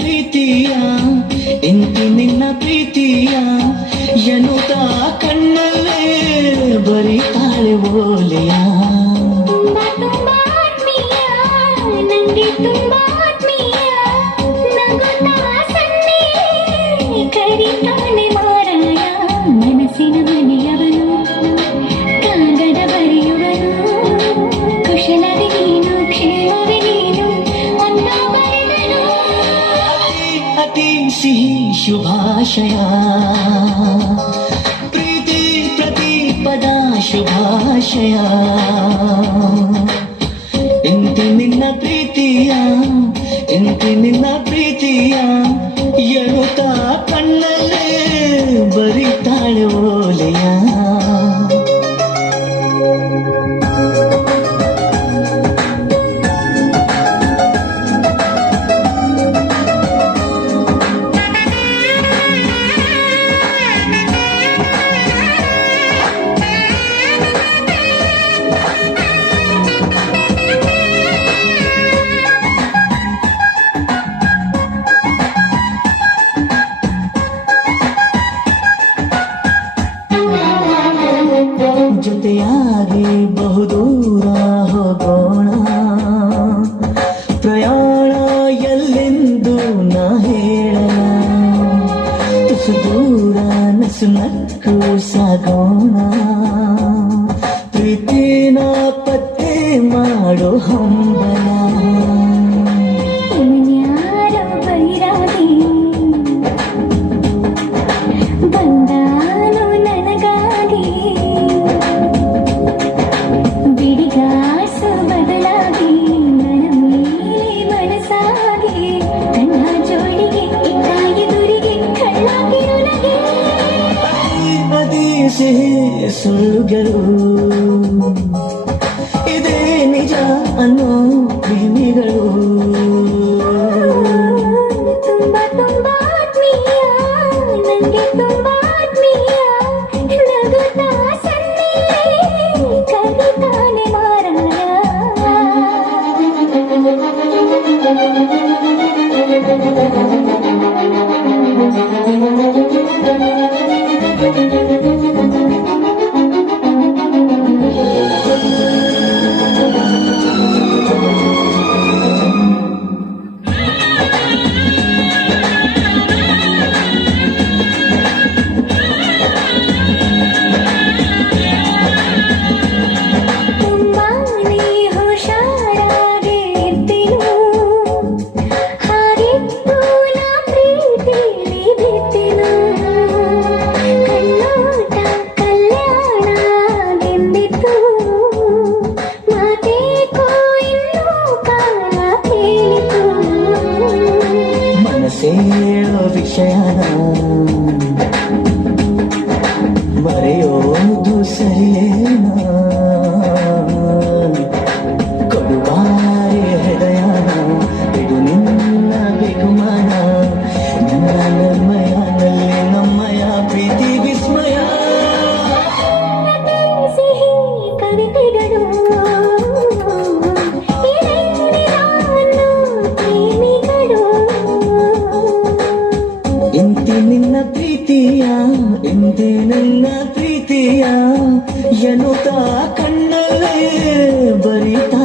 ಪ್ರೀತಿಯ ಇಂತಿ ನಿನ್ನ ಪ್ರೀತಿಯ ಎನ್ನುತ್ತಾ ಕಣ್ಣಲ್ಲೇ ಬರಿತಾಳೆ ಓಲೆಯ. ತುಂಬಾ ಆತ್ಮೀಯ, ನಂಗೆ ತುಂಬಾ ಆತ್ಮೀಯ, ನಗುತ್ತಾ ಸನ್ನೆ ಕರಿತಾನೆ ಮಾರಾಯ. ಮನಸ್ಸಿನ ಮನೆಯವನು, ಕಾಗದ ಬರೆಯುವನು, ಕುಶಲವೇ ನೀನು, ಕ್ಷೇಮವೇ ನೀನು ಅನ್ನ ಬರೆದನು. ಅತಿ ಸಿಹಿ ಶುಭಾಶಯ, ಪ್ರೀತಿ ಪ್ರತಿಪದ ಶುಭಾಶಯ. ಇಂತಿ ನಿನ್ನ ಪ್ರೀತಿಯ ಇಂತಿ ನಿನ್ನ ಪ್ರೀತಿಯ ಎನ್ನುತ್ತಾ ಕಣ್ಣಲ್ಲೇ ಬರಿತಾಳೆ ಓಲೆಯ. ಜೊತೆಯಾಗಿ ಬಹುದೂರ ಹೋಗೋಣ, ಪ್ರಯಾಣ ಎಲ್ಲೆಂದು ನಾ ಹೇಳೋಣ. ತುಸು ದೂರ ನಸು ನಕ್ಕು ಸಾಗೋಣ, ಪ್ರೀತಿನ ಪತ್ತೆ ಮಾಡೋ ಹಂಬಲ. ಇನ್ಯಾರೋ ಬೈರಾಗಿ ಬಂದಾನು ನನಗಾಗಿ, ಬಿಡಿಗಾಸು ಬದಲಾಗಿ ನನ್ನ ಮೇಲೆ ಮನಸಾಗಿ, ಕಣ್ಣ ಜೋಡಿಗೆ ಇಟ್ಟ ಎದುರಿಗೆ ಕಳ್ಳಾಗಿರು ನಗೆ. ಅದೇ ಸಿಹಿ ಸುಳ್ಳುಗಳು, ಇದೇ ನಿಜ ಅನ್ನೋ ಪ್ರೇಮಿಗಳು. ತುಂಬಾ ಆತ್ಮೀಯ, ನಂಗೆ ತುಂಬಾ ಆತ್ಮೀಯ, ನಗುತ್ತಾ ಸನ್ನೆ ಕರಿತಾನೆ ಮಾರಾಯ. ತುಂಬಾನೇ ಹುಷಾರಾಗಿ ಇರ್ತೀನು, ಹಾಗಿತ್ತು ನಾ ಪ್ರೀತಿಲಿ ಬಿದ್ದೆನು. ಕಣ್ಣೋಟ ಕಲ್ಯಾಣ ಎಂದಿತ್ತು, ಮಾತೇಕೋ ಇನ್ನೂ ಕಾಲ ಕೇಳಿತು. ಮನಸ್ಸೇಳೋ ವಿಷಯನ ಮರೆಯೋದು ಸರಿಯೇನಾ, ಕೊಡುವಾರೆ ಹೃದಯನ ಇದು ನಿನ್ನ ಬಹುಮಾನ. ನನ್ನ ನಮ್ಮಯನಲ್ಲಿ ನಮ್ಮಯ ಪ್ರೀತಿ ವಿಸ್ಮಯ. ಸಿಹಿ ಕವಿತೆಗಳು ಇರಲಿಲ್ಲ ಪ್ರೇಮಿಗಳು. ಇಂತಿ ನಿನ್ನ ಪ್ರೀತಿಯ ಇಂತಿ ನಿನ್ನ ಪ್ರೀತಿಯ ಎನ್ನುತ್ತಾ ಕಣ್ಣಲ್ಲೇ ಬರಿತಾ